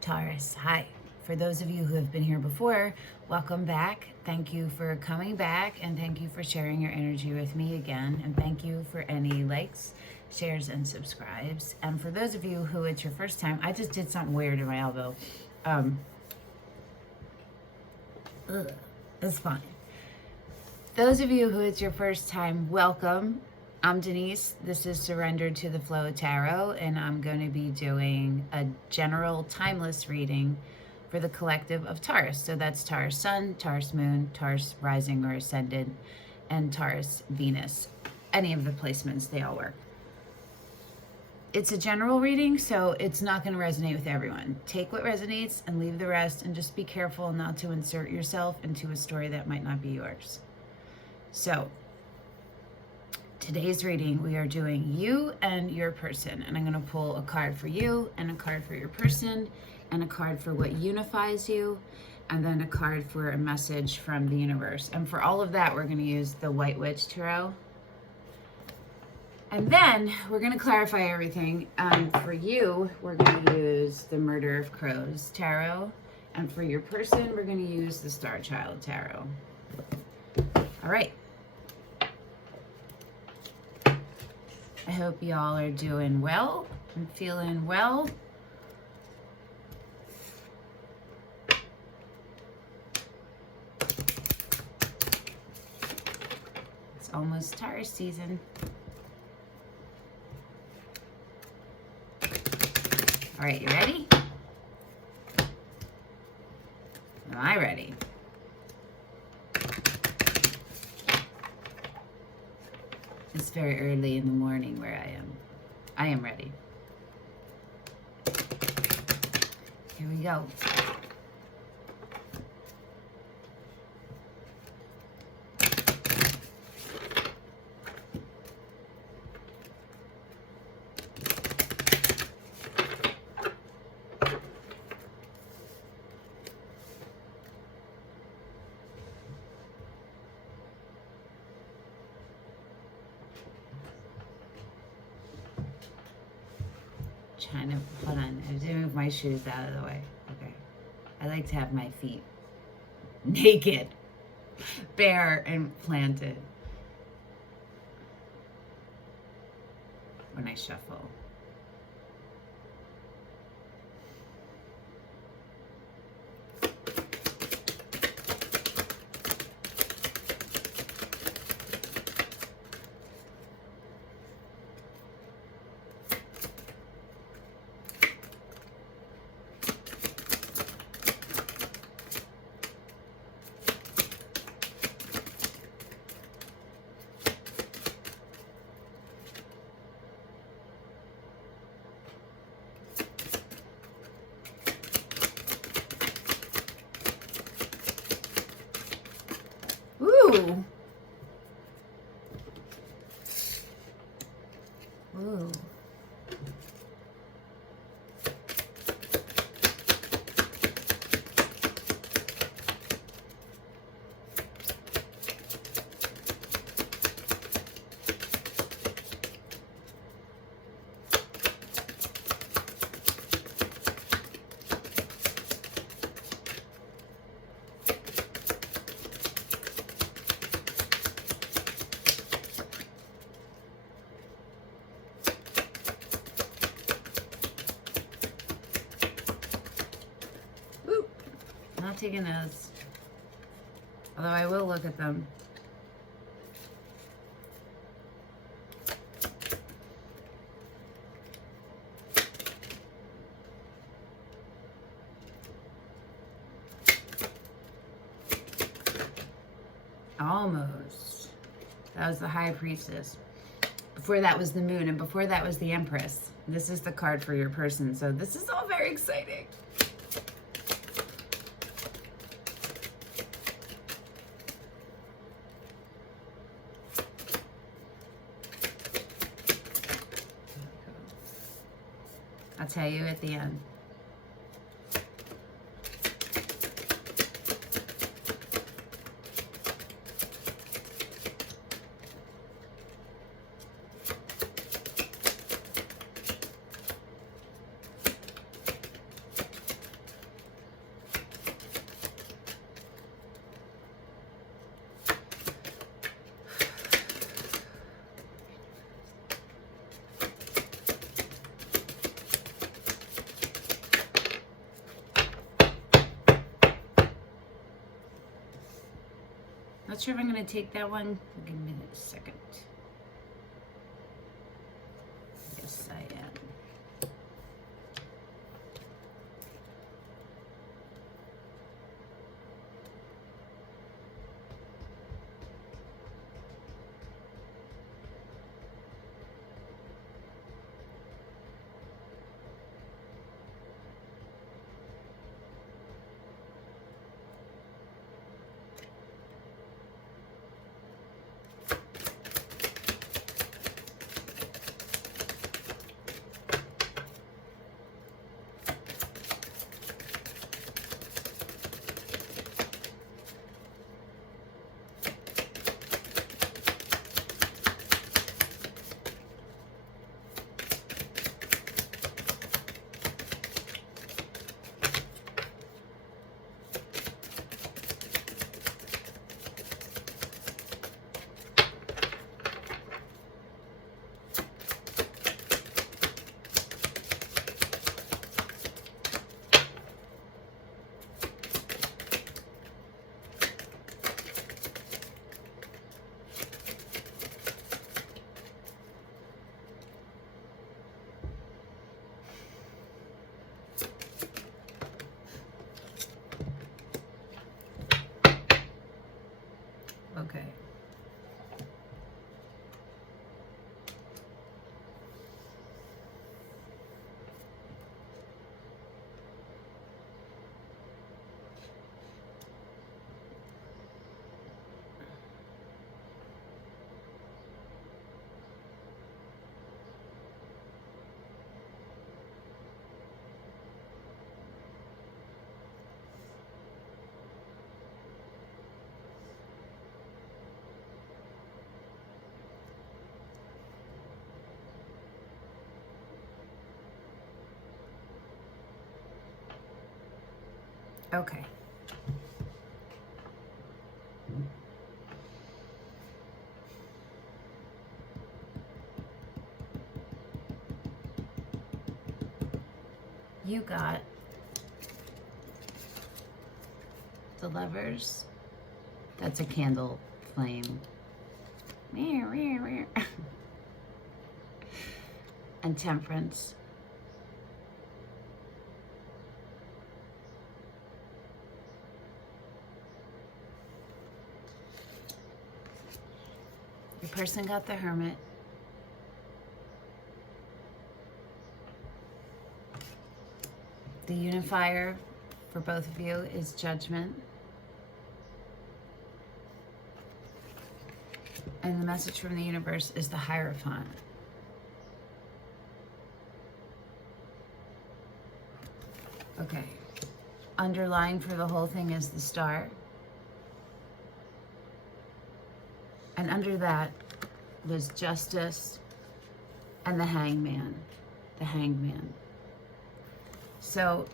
Taurus, hi. For those of you who have been here before, welcome back. Thank you for coming back, and thank you for sharing your energy with me again. And thank you for any likes, shares, and subscribes. And for those of you who it's your first time, I just did something weird in my elbow. It's fine. Those of you who it's your first time, welcome. I'm Denise. This is Surrender to the Flow Tarot, and I'm going to be doing a general timeless reading for the collective of Taurus. So that's Taurus Sun, Taurus Moon, Taurus Rising or Ascendant, and Taurus Venus. Any of the placements, they all work. It's a general reading, so it's not going to resonate with everyone. Take what resonates and leave the rest, and just be careful not to insert yourself into a story that might not be yours. So, today's reading, we are doing you and your person, and I'm going to pull a card for you and a card for your person and a card for what unifies you, and then a card for a message from the universe. And for all of that, we're going to use the White Witch Tarot. And then we're going to clarify everything. For you, we're going to use the Murder of Crows Tarot, and for your person, we're going to use the Starchild Tarot. All right. I hope y'all are doing well and feeling well. It's almost Taurus season. All right, you ready? Am I ready? It's very early in the morning where I am. I am ready. Here we go. Trying to, hold on, I have to move my shoes out of the way. Okay. I like to have my feet naked, bare, and planted when I shuffle. Ooh. Ooh. Not taking those, although I will look at them. Almost. That was the High Priestess. Before that was the Moon, and before that was the Empress. This is the card for your person, so this is all very exciting. I'll tell you at the end. Not sure if I'm going to take that one. Give me a second. Yes, I am. Okay. Okay. You got the Lovers. That's a candle flame. And Temperance. Your person got the Hermit. The unifier for both of you is Judgment. And the message from the universe is the Hierophant. Okay. Underlying for the whole thing is the Star. And under that was Justice and the Hangman. The Hanged Man. So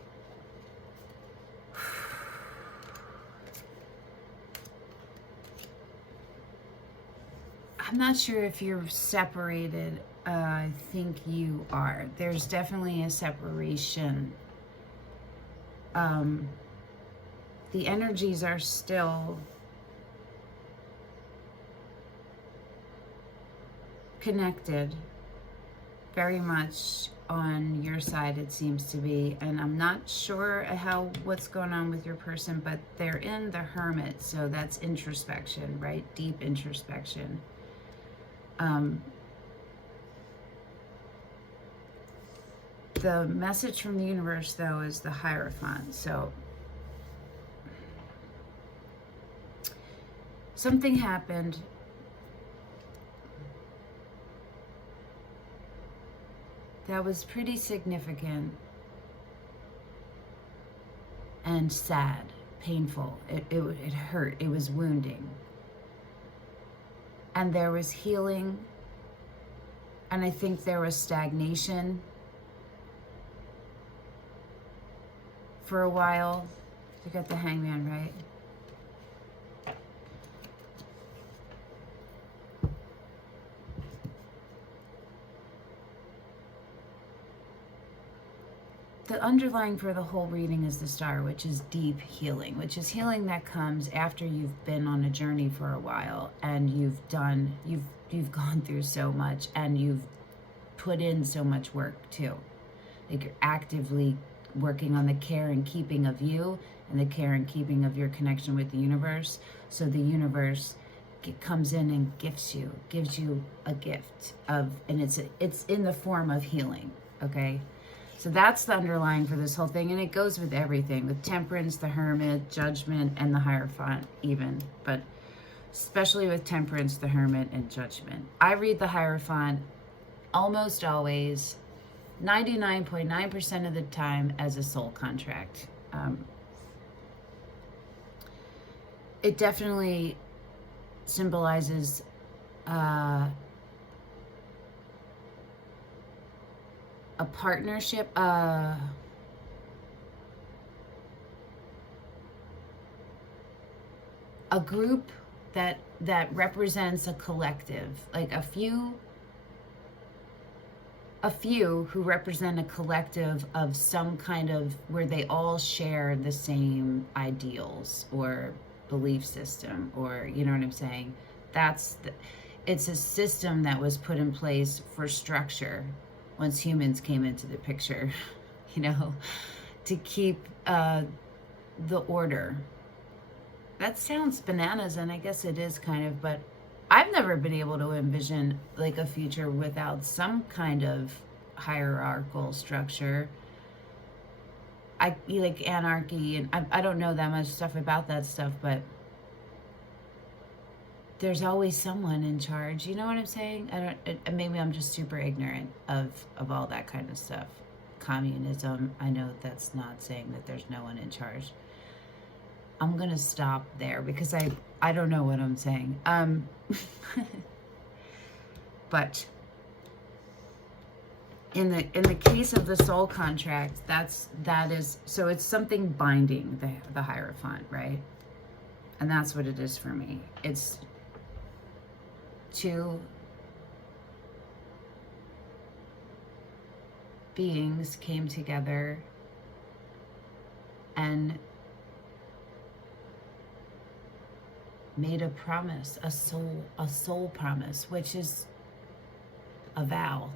I'm not sure if you're separated. I think you are. There's definitely a separation. The energies are still connected, very much on your side it seems to be, and I'm not sure what's going on with your person, but they're in the Hermit, so that's introspection, right? Deep introspection. The message from the universe though is the Hierophant. So something happened that was pretty significant and sad, painful. It hurt, it was wounding. And there was healing, and I think there was stagnation for a while. You got the Hangman, right? the underlying for the whole reading is the Star, which is deep healing, which is healing that comes after you've been on a journey for a while and you've gone through so much and you've put in so much work too. Like you're actively working on the care and keeping of you and the care and keeping of your connection with the universe. So the universe comes in and gives you a gift of, and it's in the form of healing. Okay. So that's the underlying for this whole thing, and it goes with everything, with Temperance, the Hermit, Judgment, and the Hierophant even, but especially with Temperance, the Hermit, and Judgment. I read the Hierophant almost always, 99.9% of the time, as a soul contract. It definitely symbolizes a partnership, a group that represents a collective, like a few who represent a collective of some kind of, where they all share the same ideals or belief system, or, you know what I'm saying? It's a system that was put in place for structure once humans came into the picture, you know, to keep the order. That sounds bananas, and I guess it is kind of, but I've never been able to envision like a future without some kind of hierarchical structure. I like anarchy, and I don't know that much stuff about that stuff, but there's always someone in charge. You know what I'm saying? Maybe I'm just super ignorant of all that kind of stuff. Communism, I know that's not saying that there's no one in charge. I'm gonna stop there because I don't know what I'm saying. But in the case of the soul contract, that is, so it's something binding, the Hierophant, right? And that's what it is for me. It's two beings came together and made a promise, a soul promise, which is a vow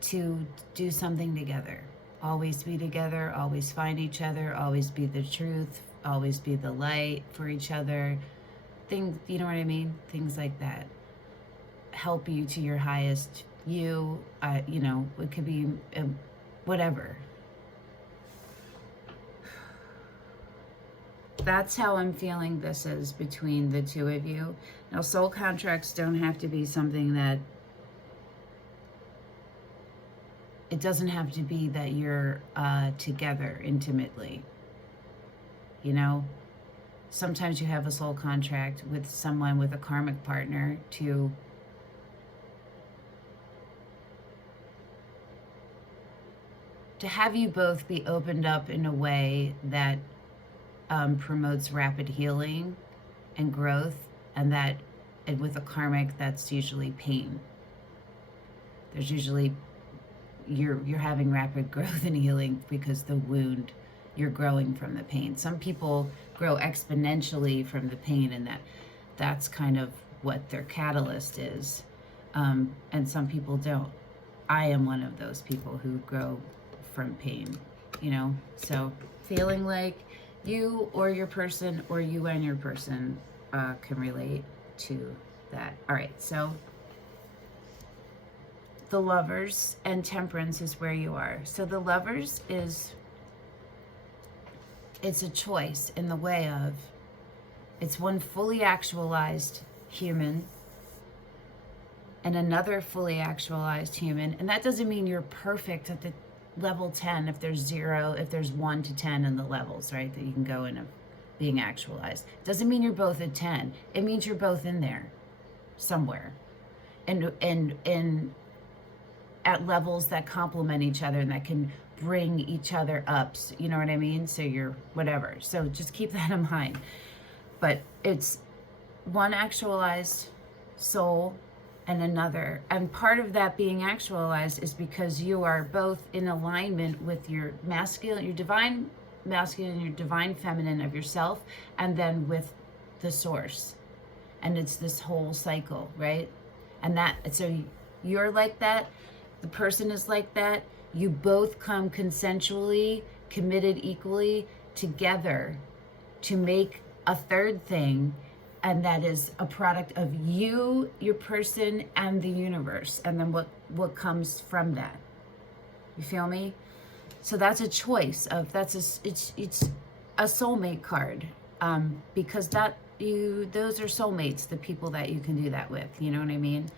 to do something together. Always be together, always find each other, always be the truth, always be the light for each other. Things, you know what I mean? Things like that. Help you to your highest you, you know, it could be whatever. That's how I'm feeling this is between the two of you. Now, soul contracts don't have to be something that, it doesn't have to be that you're together intimately. You know, sometimes you have a soul contract with someone, with a karmic partner, to have you both be opened up in a way that promotes rapid healing and growth, and with a karmic, that's usually pain. There's usually, you're having rapid growth and healing because the wound, you're growing from the pain. Some people grow exponentially from the pain, and that's kind of what their catalyst is. And some people don't. I am one of those people who grow from pain, you know? So feeling like you or your person, or you and your person can relate to that. All right, so the Lovers and Temperance is where you are. So the Lovers it's a choice in the way of, it's one fully actualized human and another fully actualized human. And that doesn't mean you're perfect at the level 10 if there's 0, if there's 1 to 10 in the levels, right, that you can go in of being actualized. Doesn't mean you're both at 10. It means you're both in there somewhere, and at levels that complement each other and that can bring each other up, you know what I mean? So you're whatever. So just keep that in mind. But it's one actualized soul and another. And part of that being actualized is because you are both in alignment with your masculine, your divine masculine, your divine feminine of yourself, and then with the source. And it's this whole cycle, right? And that, so you're like that, the person is like that, you both come consensually, committed equally together to make a third thing, and that is a product of you, your person, and the universe, and then what comes from that. You feel me? So that's a choice of, it's a soulmate card, because those are soulmates, the people that you can do that with, you know what I mean?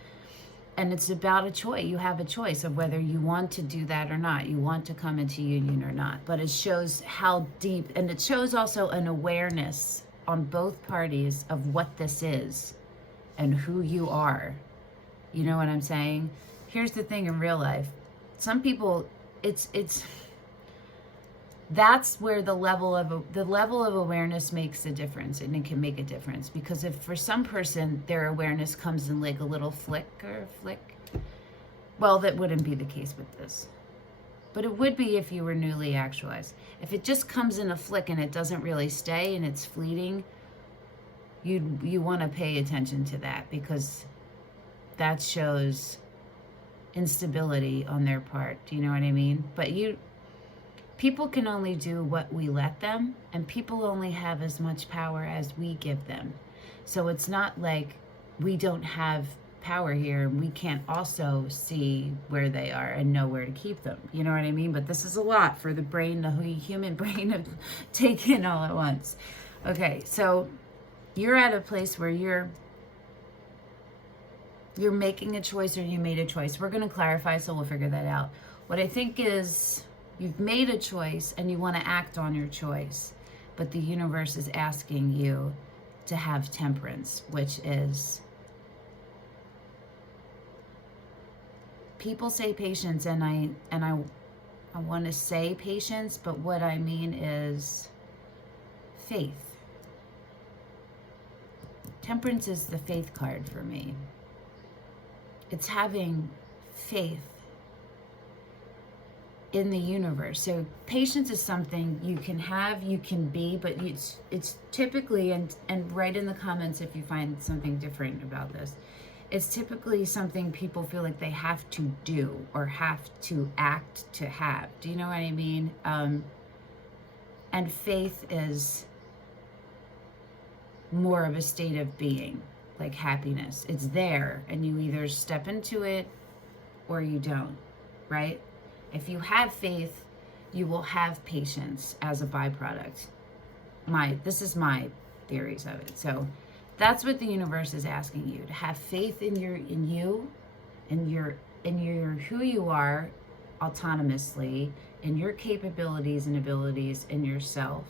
And it's about a choice. You have a choice of whether you want to do that or not. You want to come into union or not. But it shows how deep, and it shows also an awareness on both parties of what this is and who you are. You know what I'm saying? Here's the thing in real life. Some people, that's where the level of awareness makes a difference, and it can make a difference, because if for some person their awareness comes in like a little flick, well, that wouldn't be the case with this, but it would be if you were newly actualized. If it just comes in a flick and it doesn't really stay and it's fleeting, you want to pay attention to that, because that shows instability on their part. Do you know what I mean? But people can only do what we let them, and people only have as much power as we give them. So it's not like we don't have power here and we can't also see where they are and know where to keep them. You know what I mean? But this is a lot for the brain, the human brain, to take in all at once. Okay, so you're at a place where you're making a choice, or you made a choice. We're going to clarify, so we'll figure that out. What I think is, you've made a choice and you want to act on your choice, but the universe is asking you to have temperance, which is, people say patience, and I want to say patience, but what I mean is faith. Temperance is the faith card for me. It's having faith in the universe. So patience is something you can have, you can be, but it's typically, and write in the comments if you find something different about this, it's typically something people feel like they have to do or have to act to have. Do you know what I mean? And faith is more of a state of being, like happiness. It's there, and you either step into it or you don't, right? If you have faith, you will have patience as a byproduct. This is my theories of it. So that's what the universe is asking you, to have faith in you, in your who you are autonomously, in your capabilities and abilities, in yourself,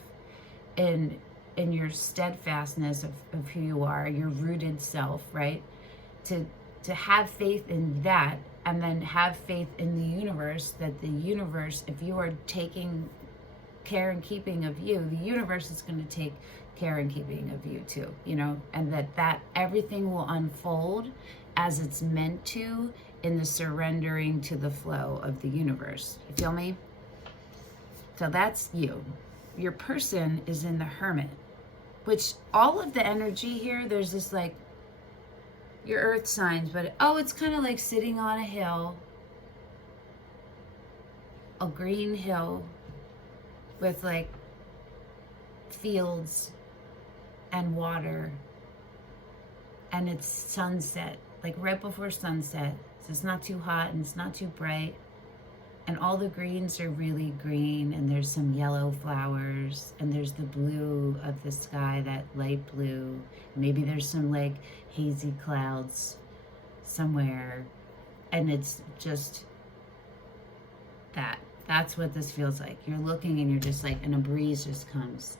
in your steadfastness of who you are, your rooted self, right? To have faith in that, and then have faith in the universe, that the universe, if you are taking care and keeping of you, the universe is going to take care and keeping of you too, you know, and that everything will unfold as it's meant to, in the surrendering to the flow of the universe. You feel me? So that's you. Your person is in the Hermit, which all of the energy here, there's this like, your earth signs, but it's kind of like sitting on a hill, a green hill with like fields and water, and it's sunset, like right before sunset, so it's not too hot and it's not too bright, and all the greens are really green, and there's some yellow flowers, and there's the blue of the sky, that light blue. Maybe there's some like hazy clouds somewhere, and it's just that. That's what this feels like. You're looking and you're just like, and a breeze just comes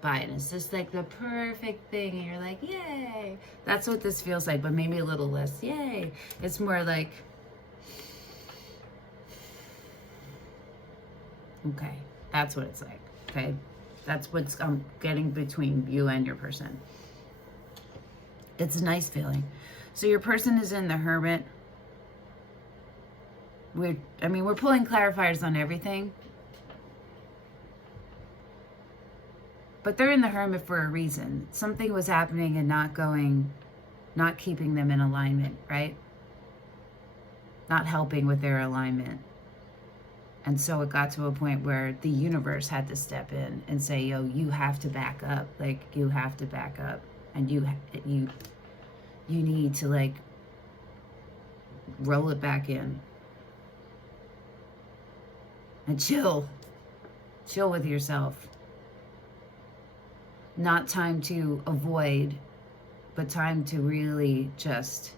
by, and it's just like the perfect thing, and you're like, yay. That's what this feels like, but maybe a little less yay. It's more like, okay, that's what it's like, okay? That's what's getting between you and your person. It's a nice feeling. So your person is in the Hermit. We're pulling clarifiers on everything. But they're in the Hermit for a reason. Something was happening and not keeping them in alignment, right? Not helping with their alignment. And so it got to a point where the universe had to step in and say, yo, you have to back up. Like, you have to back up. And you need to, like, roll it back in. And chill. Chill with yourself. Not time to avoid, but time to really just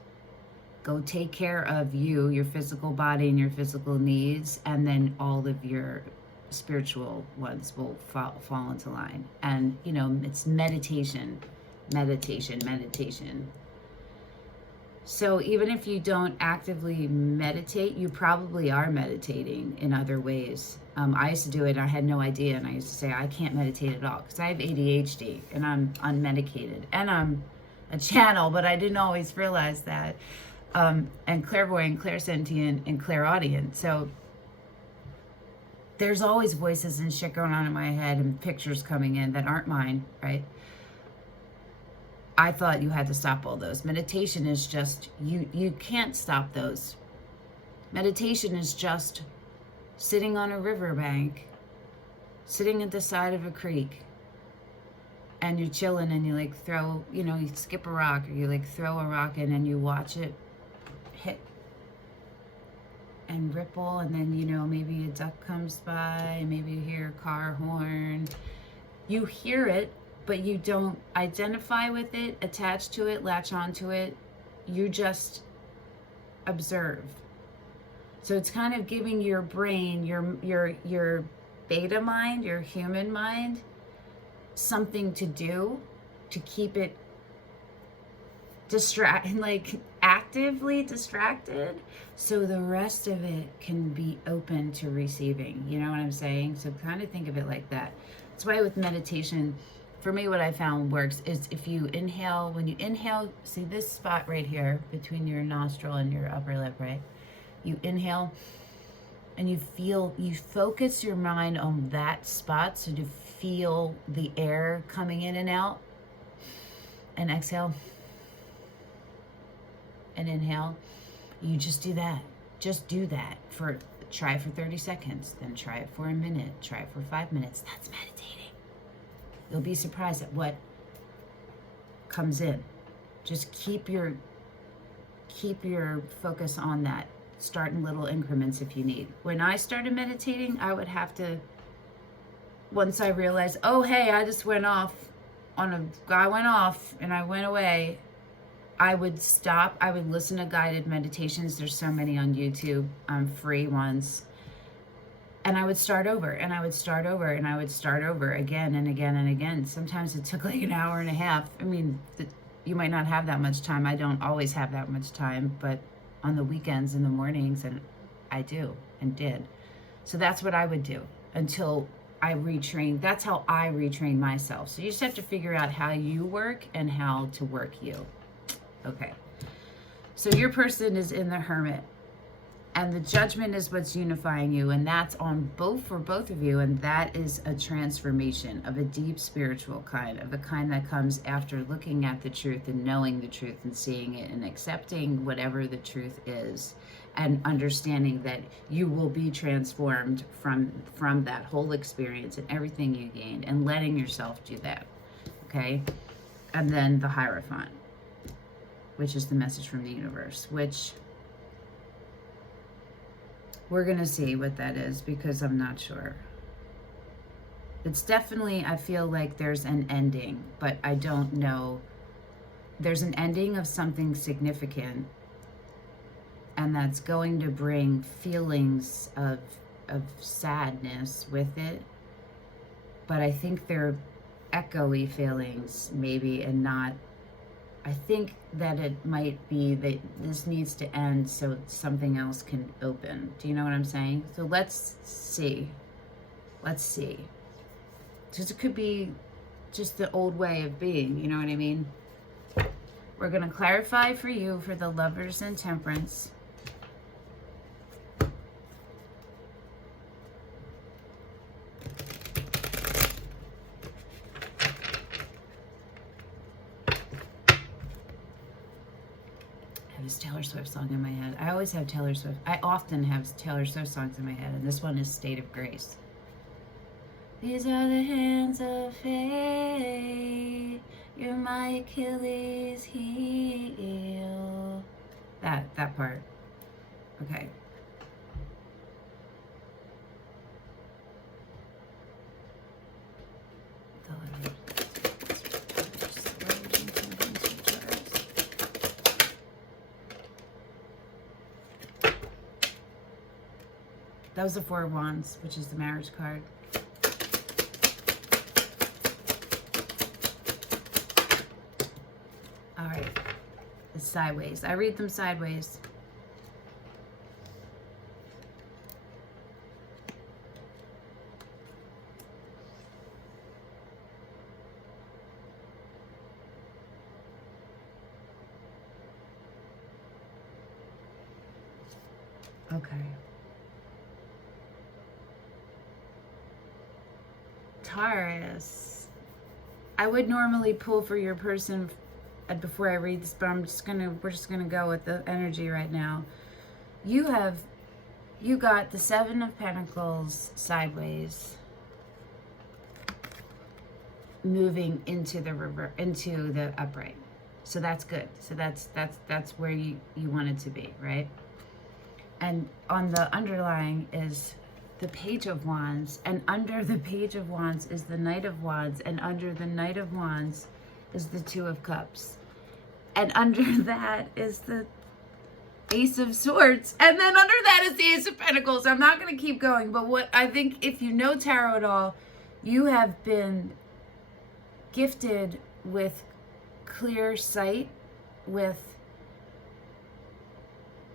go take care of you, your physical body and your physical needs, and then all of your spiritual ones will fall into line. And, you know, it's meditation. So even if you don't actively meditate, you probably are meditating in other ways. I used to do it, and I had no idea, and I used to say, I can't meditate at all, because I have ADHD, and I'm unmedicated, and I'm a channel, but I didn't always realize that. And clairvoyant, clairsentient, and clairaudient. So there's always voices and shit going on in my head and pictures coming in that aren't mine, right? I thought you had to stop all those. Meditation is just, you can't stop those. Meditation is just sitting on a riverbank, sitting at the side of a creek, and you're chilling, and you like throw, you know, you skip a rock, or you like throw a rock in and you watch it hit and ripple, and then, you know, maybe a duck comes by, and maybe you hear a car horn. You hear it, but you don't identify with it, attach to it, latch onto it. You just observe. So it's kind of giving your brain, your beta mind, your human mind, something to do to keep it actively distracted, so the rest of it can be open to receiving. You know what I'm saying? So kind of think of it like that. That's why with meditation, for me, what I found works is if you inhale, when you inhale, see this spot right here between your nostril and your upper lip, right? You inhale and you focus your mind on that spot, so to feel the air coming in and out, and exhale and inhale. You just do that. Just do that try for 30 seconds, then try it for a minute, try it for 5 minutes. That's meditating. You'll be surprised at what comes in. Just keep your focus on that. Start in little increments if you need. When I started meditating, I would have to, once I realized, oh, hey, I just went off and I went away, I would stop. I would listen to guided meditations. There's so many on YouTube, free ones. And I would start over, and I would start over, and I would start over again and again and again. Sometimes it took like an hour and a half. I mean, you might not have that much time. I don't always have that much time, but on the weekends, in the mornings, and I do and did. So that's what I would do until I retrained. That's how I retrained myself. So you just have to figure out how you work and how to work you. Okay. So your person is in the Hermit, and the Judgment is what's unifying you, and that's for both of you, and that is a transformation of a deep spiritual kind, of a kind that comes after looking at the truth and knowing the truth and seeing it and accepting whatever the truth is, and understanding that you will be transformed from that whole experience and everything you gained, and letting yourself do that. Okay? And then the Hierophant, which is the message from the universe, which we're going to see what that is, because I'm not sure. It's definitely, I feel like there's an ending, but I don't know. There's an ending of something significant, and that's going to bring feelings of sadness with it. But I think they're echoey feelings, maybe, and not. I think that it might be that this needs to end so something else can open. Do you know what I'm saying? So let's see. Let's see. Because it could be just the old way of being, you know what I mean? We're going to clarify for you for the Lovers and Temperance. I have this Taylor Swift song in my head. I always have Taylor Swift. I often have Taylor Swift songs in my head, and this one is State of Grace. These are the hands of fate. You're my Achilles heel. That part. Okay. That was the Four of Wands, which is the marriage card. All right, it's sideways. I read them sideways. Okay. Taurus. I would normally pull for your person before I read this, but we're just gonna go with the energy right now. You got the Seven of Pentacles sideways, moving into the upright. So that's good. So that's where you want it to be, right? And on the underlying is the Page of Wands, and under the Page of Wands is the Knight of Wands, and under the Knight of Wands is the Two of Cups, and under that is the Ace of Swords, and then under that is the Ace of Pentacles. I'm not going to keep going, but what I think, if you know tarot at all, you have been gifted with clear sight, with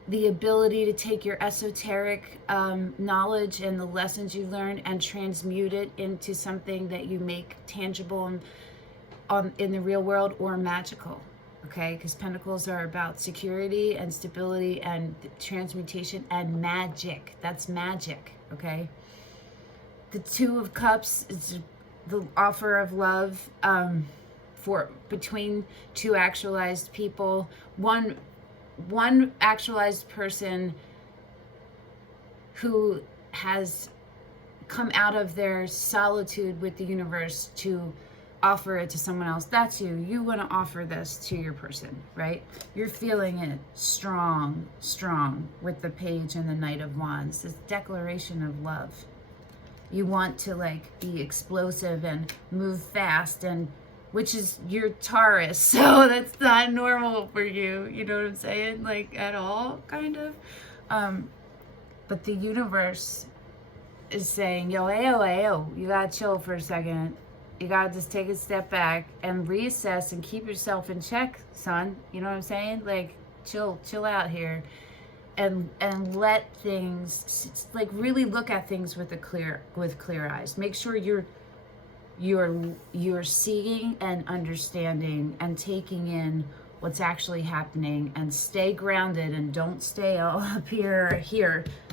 the ability to take your esoteric knowledge and the lessons you learned and transmute it into something that you make tangible in the real world or magical, okay? Because Pentacles are about security and stability and transmutation and magic. That's magic, okay? The Two of Cups is the offer of love between two actualized people. One actualized person who has come out of their solitude with the universe to offer it to someone else. That's you. You want to offer this to your person, right? You're feeling it strong with the Page and the Knight of Wands. This declaration of love. You want to be explosive and move fast, and which is your Taurus, so that's not normal for you, you know what I'm saying, at all, kind of. But the universe is saying, yo, ayo, you gotta chill for a second. You gotta just take a step back and reassess and keep yourself in check, son. You know what I'm saying? Chill out here, and let things, really look at things with clear eyes. Make sure you're seeing and understanding and taking in what's actually happening, and stay grounded and don't stay all up here.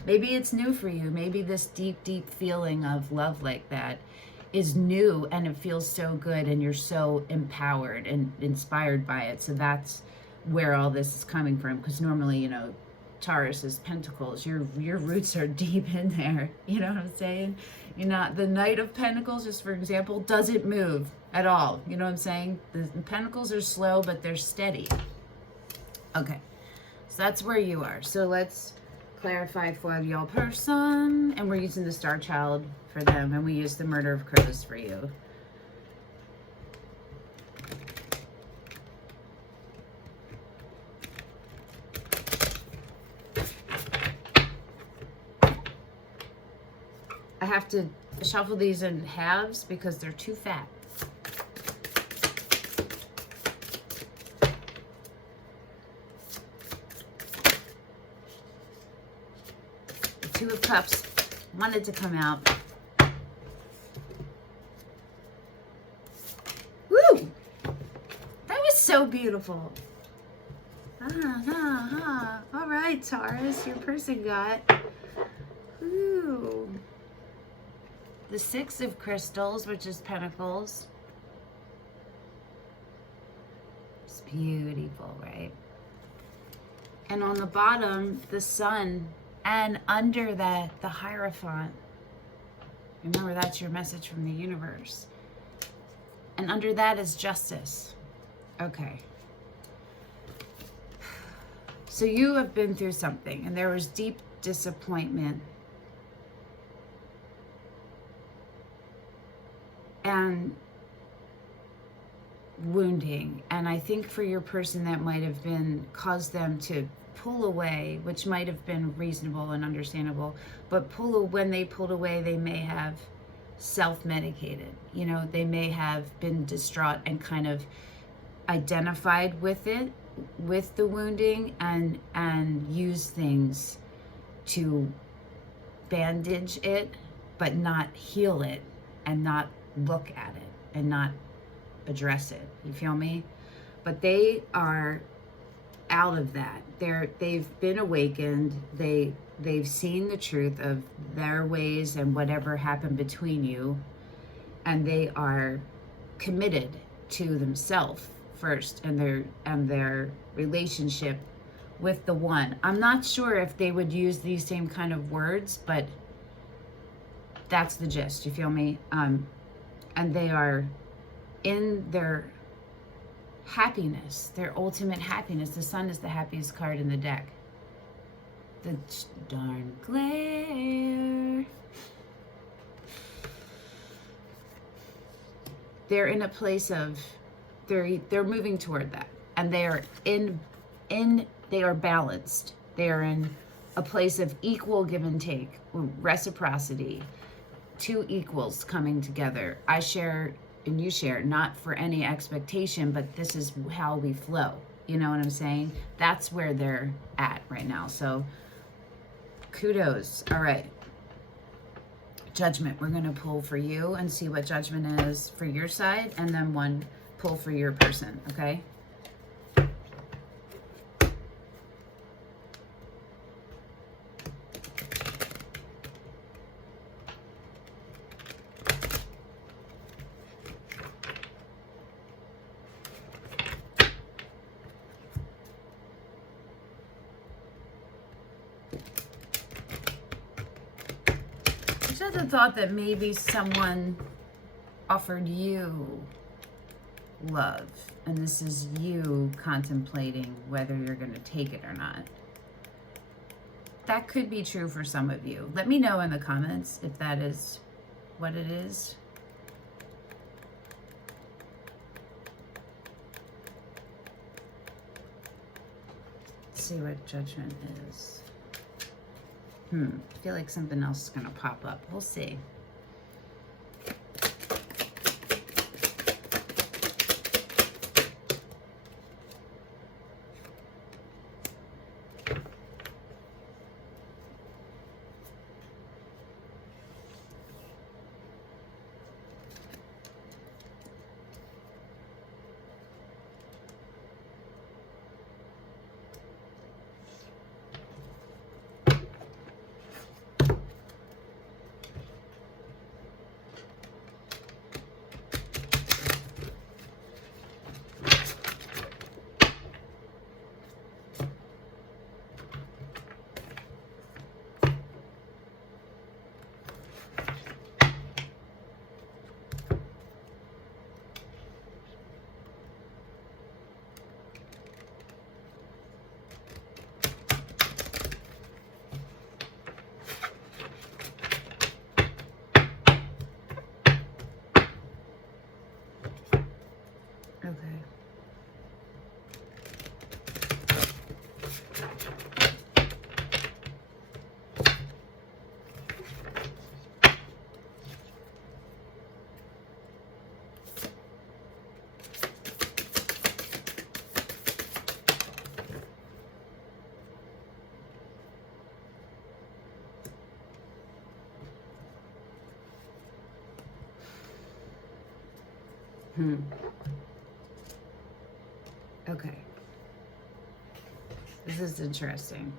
Maybe it's new for you. Maybe this deep feeling of love like that is new, and it feels so good, and you're so empowered and inspired by it. So that's where all this is coming from, because normally, Taurus is Pentacles. Your roots are deep in there. You know what I'm saying? The Knight of Pentacles, just for example, doesn't move at all. You know what I'm saying? The Pentacles are slow, but they're steady. Okay, so that's where you are. So let's clarify for your person, and we're using the Starchild for them, and we use the Murder of Crows for you. I have to shuffle these in halves because they're too fat. The Two of Cups wanted to come out. Woo! That was so beautiful. All right, Taurus, your person got ooh, the Six of Crystals, which is Pentacles. It's beautiful, right? And on the bottom, the Sun, and under that, the Hierophant. Remember, that's your message from the universe. And under that is Justice. Okay. So you have been through something, and there was deep disappointment. And wounding. And I think for your person that might have been caused them to pull away, which might have been reasonable and understandable, but when they pulled away, they may have self-medicated. You know, they may have been distraught and kind of identified with it, with the wounding, and use things to bandage it, but not heal it, and not look at it, and not address it. You feel me? But they are out of that. They've been awakened. They've seen the truth of their ways and whatever happened between you, and they are committed to themselves first and their relationship with the one. I'm not sure if they would use these same kind of words, but that's the gist. You feel me? And they are in their happiness, their ultimate happiness. The Sun is the happiest card in the deck. The darn glare. They're in a place of, they're moving toward that, and they are they are balanced. They are in a place of equal give and take, reciprocity, two equals coming together. I share and you share, not for any expectation, but this is how we flow. You know what I'm saying? That's where they're at right now. So kudos. All right. Judgment. We're going to pull for you and see what judgment is for your side, and then one pull for your person. Okay. I just had the thought that maybe someone offered you love, and this is you contemplating whether you're going to take it or not. That could be true for some of you. Let me know in the comments if that is what it is. Let's see what judgment is. I feel like something else is going to pop up. We'll see. Okay. Okay. This is interesting.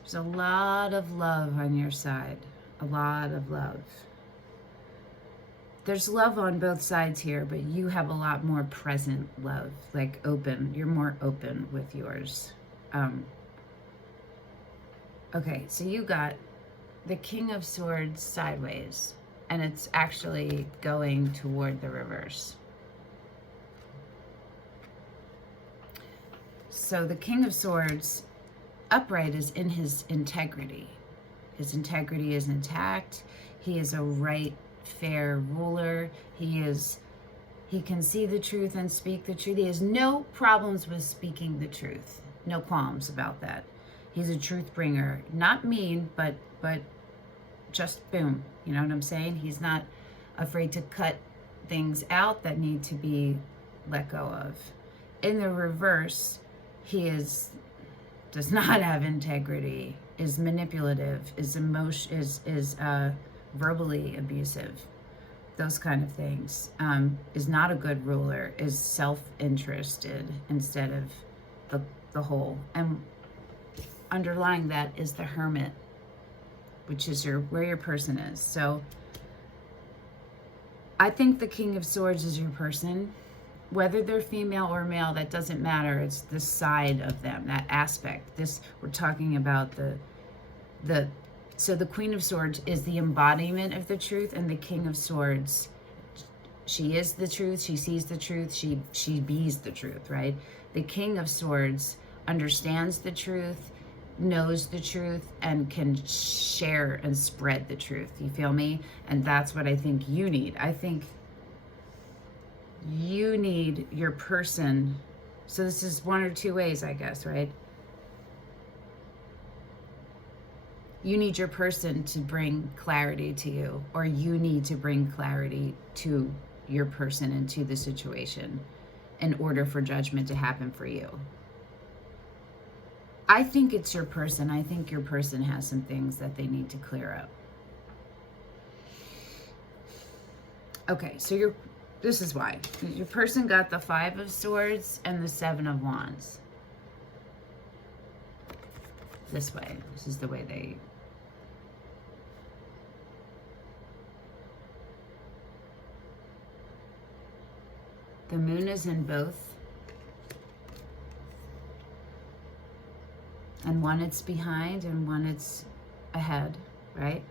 There's a lot of love on your side. A lot of love. There's love on both sides here, but you have a lot more present love, like open. You're more open with yours. Okay, so you got the King of Swords sideways, and it's actually going toward the reverse. So the King of Swords upright is in his integrity. His integrity is intact. He is a right, fair ruler. He can see the truth and speak the truth. He has no problems with speaking the truth. No qualms about that. He's a truth bringer. Not mean, but just boom. You know what I'm saying? He's not afraid to cut things out that need to be let go of. In the reverse, he does not have integrity, is manipulative, is verbally abusive, those kind of things, is not a good ruler, is self-interested instead of the whole. And underlying that is the Hermit, which is where your person is. So I think the King of Swords is your person. Whether they're female or male, that doesn't matter. It's the side of them, that aspect. We're talking about so the Queen of Swords is the embodiment of the truth, and the King of Swords, she is the truth, she sees the truth, she bees the truth, right? The King of Swords understands the truth, knows the truth, and can share and spread the truth. You feel me? And that's what I think you need. I think you need your person. So this is one or two ways, I guess, right? You need your person to bring clarity to you, or you need to bring clarity to your person and to the situation in order for judgment to happen for you. I think it's your person. I think your person has some things that they need to clear up. Okay, so this is why. Your person got the Five of Swords and the Seven of Wands. This way. This is the way they... The Moon is in both. And one it's behind and one it's ahead, right?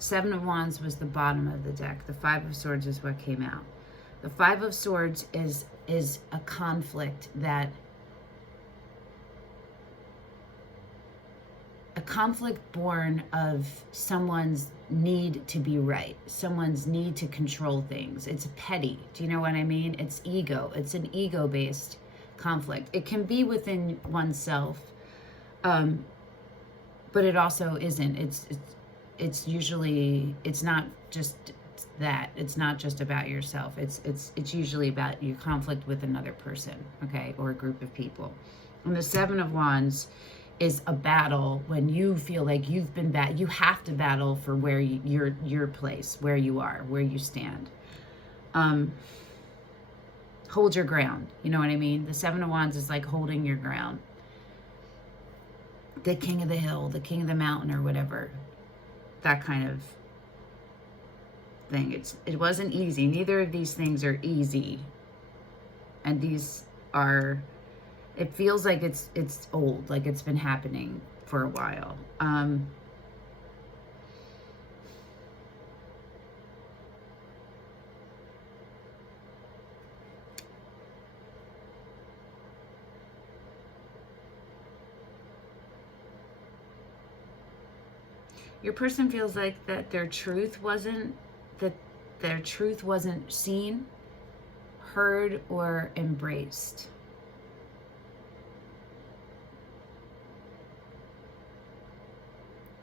Seven of Wands was the bottom of the deck. The Five of Swords is what came out. The Five of Swords is a conflict born of someone's need to be right, someone's need to control things. It's petty. Do you know what I mean? It's ego. It's an ego-based conflict. It can be within oneself, but it also isn't. It's usually, it's not just that. It's not just about yourself. It's usually about your conflict with another person, okay, or a group of people. And the Seven of Wands is a battle when you feel like you've been you have to battle for where your place, where you are, where you stand. Hold your ground. You know what I mean? The Seven of Wands is like holding your ground. The king of the hill, the king of the mountain, or whatever. That kind of thing. It wasn't easy. Neither of these things are easy. And these are... It feels like it's old, like it's been happening for a while. Your person feels like that their truth wasn't seen, heard, or embraced.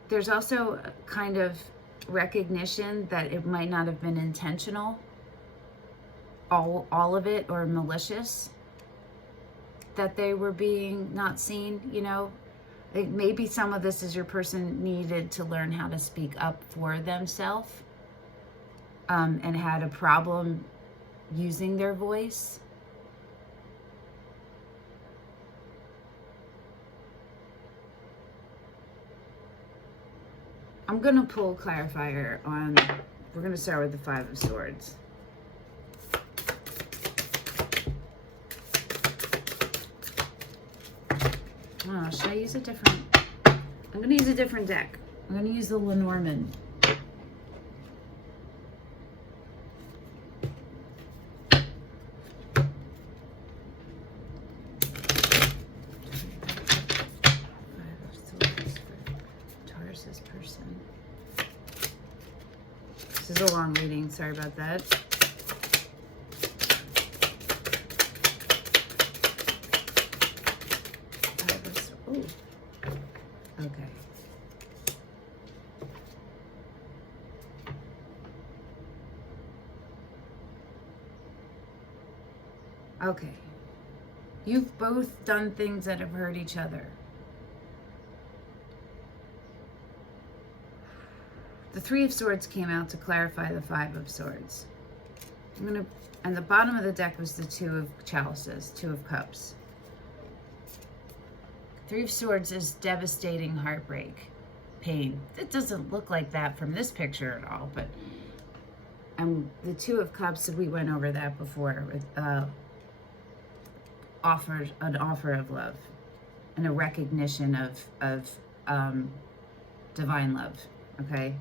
There's also a kind of recognition that it might not have been intentional, all of it, or malicious, that they were being not seen, you know. Maybe some of this is your person needed to learn how to speak up for themselves, and had a problem using their voice. I'm going to pull a clarifier on, we're going to start with the Five of Swords. Oh, should I use a different, I'm going to use a different deck. I'm going to use the Lenormand. Person. This is a long reading, sorry about that. Ooh. Okay. Okay. You've both done things that have hurt each other. The Three of Swords came out to clarify the Five of Swords. And the bottom of the deck was the Two of Chalices, Two of Cups. Three of Swords is devastating heartbreak, pain. It doesn't look like that from this picture at all, but the Two of Cups, we went over that before, with an offer of love and a recognition of divine love, okay?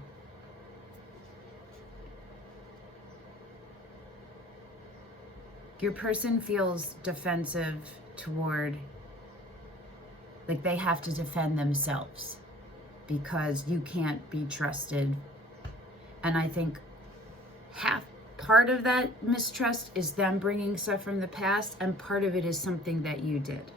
Your person feels defensive toward, like they have to defend themselves because you can't be trusted. And I think part of that mistrust is them bringing stuff from the past, and part of it is something that you did.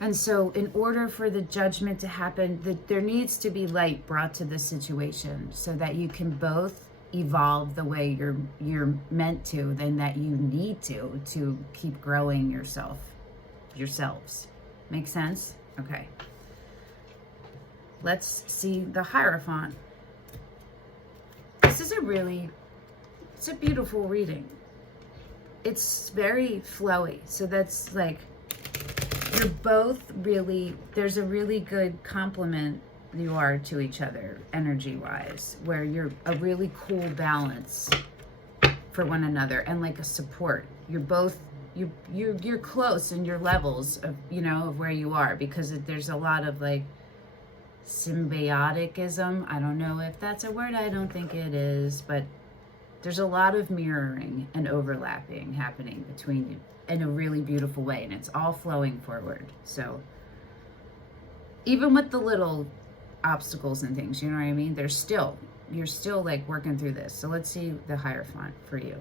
And so in order for the judgment to happen, there needs to be light brought to the situation so that you can both evolve the way you're meant to, then that you need to keep growing yourselves. Make sense? Okay. Let's see the Hierophant. This is it's a beautiful reading. It's very flowy. So that's like, you're both really, there's a really good complement you are to each other energy-wise, where you're a really cool balance for one another and like a support. You're both, you're close in your levels of, you know, of where you are, because there's a lot of like symbioticism. I don't know if that's a word. I don't think it is, but there's a lot of mirroring and overlapping happening between you in a really beautiful way, and it's all flowing forward. So even with the little obstacles and things, you know what I mean? You're still like working through this. So let's see the Hierophant for you.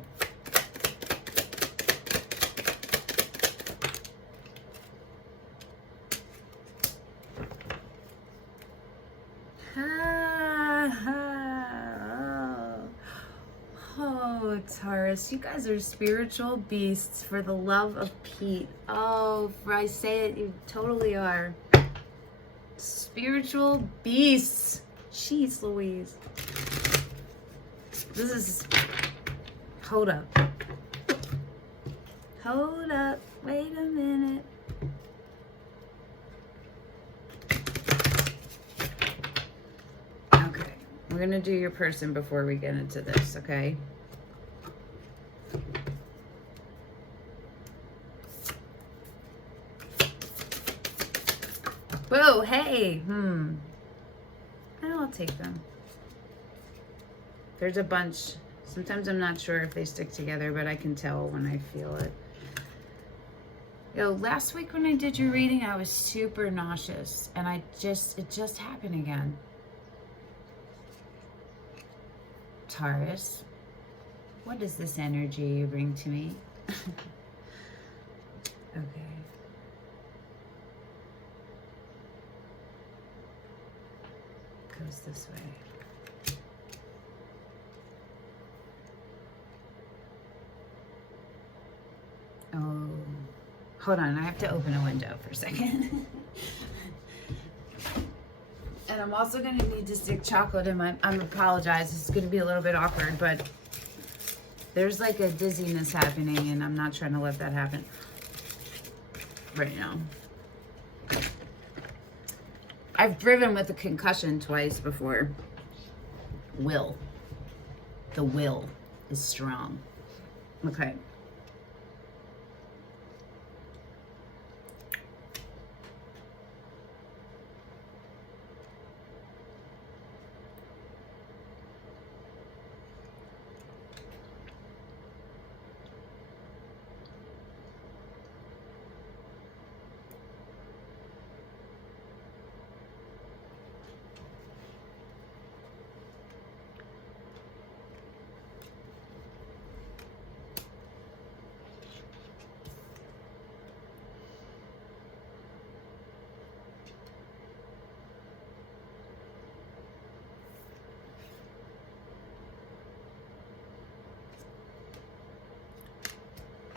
Oh, Taurus, you guys are spiritual beasts for the love of Pete. Oh, if I say it, you totally are. Spiritual beasts. Jeez Louise. This is... Hold up. Hold up. Wait a minute. Okay. We're going to do your person before we get into this, okay? Whoa, hey. I'll take them. There's a bunch. Sometimes I'm not sure if they stick together, but I can tell when I feel it. Yo, last week when I did your reading, I was super nauseous, and it just happened again. Taurus, what is this energy you bring to me? Okay. Goes this way. Hold on, I have to open a window for a second. And I'm also going to need to stick chocolate in my, I apologize, it's going to be a little bit awkward, but there's like a dizziness happening and I'm not trying to let that happen right now. I've driven with a concussion twice before. The will is strong. Okay.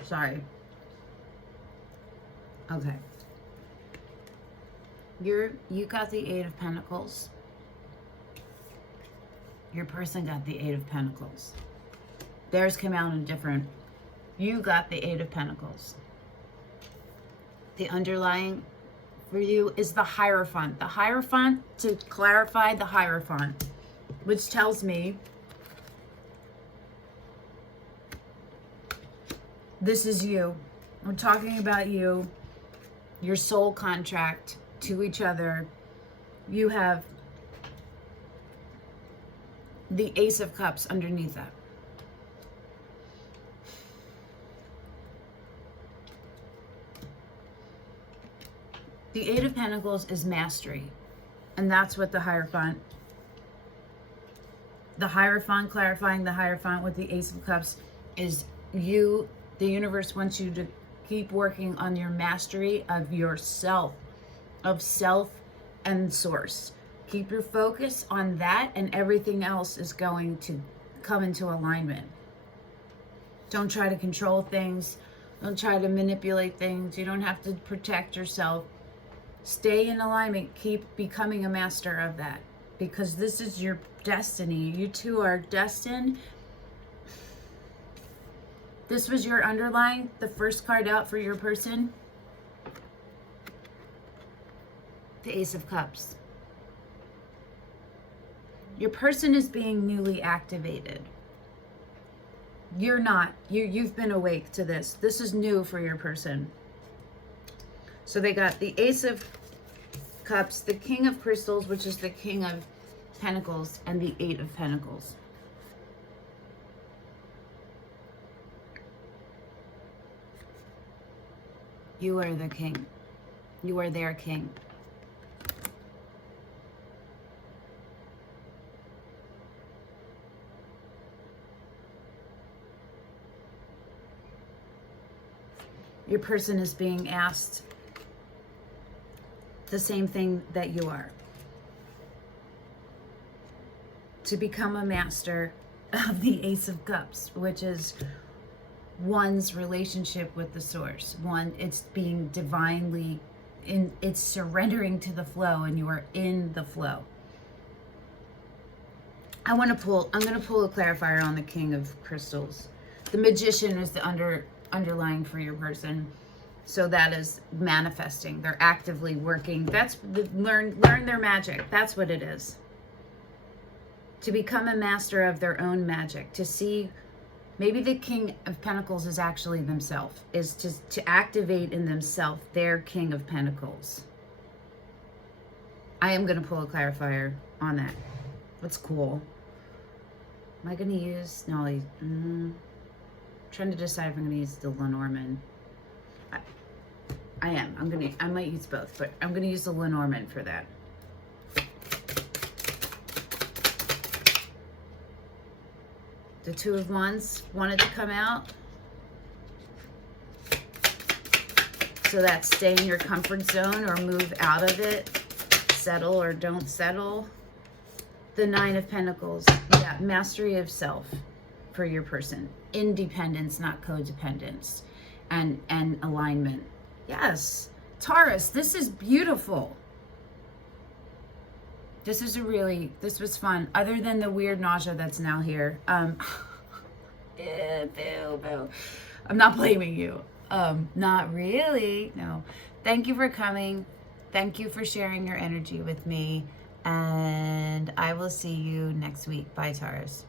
Sorry. Okay. You got the Eight of Pentacles. Your person got the Eight of Pentacles. Theirs came out in different. You got the Eight of Pentacles. The underlying for you is the Hierophant. The Hierophant, to clarify, the Hierophant, which tells me this is you. We're talking about you, your soul contract to each other. You have the Ace of Cups underneath that. The Eight of Pentacles is mastery. And that's what the Hierophant clarifying the Hierophant with the Ace of Cups is you. The universe wants you to keep working on your mastery of yourself, of self and source. Keep your focus on that and everything else is going to come into alignment. Don't try to control things. Don't try to manipulate things. You don't have to protect yourself. Stay in alignment. Keep becoming a master of that because this is your destiny. You two are destined. This was your underlying, the first card out for your person. The Ace of Cups. Your person is being newly activated. You're not. You've been awake to this. This is new for your person. So they got the Ace of Cups, the King of Crystals, which is the King of Pentacles, and the Eight of Pentacles. You are the king. You are their king. Your person is being asked the same thing that you are. To become a master of the Ace of Cups, which is one's relationship with the source. One, it's being divinely it's surrendering to the flow and you are in the flow. I'm going to pull a clarifier on the King of Crystals. The Magician is the underlying for your person. So that is manifesting. They're actively working. That's learn their magic. That's what it is. To become a master of their own magic, to see. Maybe the King of Pentacles is actually themselves, is to activate in themselves their King of Pentacles. I am going to pull a clarifier on that. That's cool. Am I going to use, no, trying to decide if I'm going to use the Lenormand. I am. I might use both, but I'm going to use the Lenormand for that. The Two of Wands wanted to come out. So that's stay in your comfort zone or move out of it. Settle or don't settle. The Nine of Pentacles. Yeah, mastery of self for your person. Independence, not codependence. And alignment. Yes. Taurus, this is beautiful. This was fun. Other than the weird nausea that's now here. Boo, boo. I'm not blaming you. Not really. No. Thank you for coming. Thank you for sharing your energy with me. And I will see you next week. Bye, Taurus.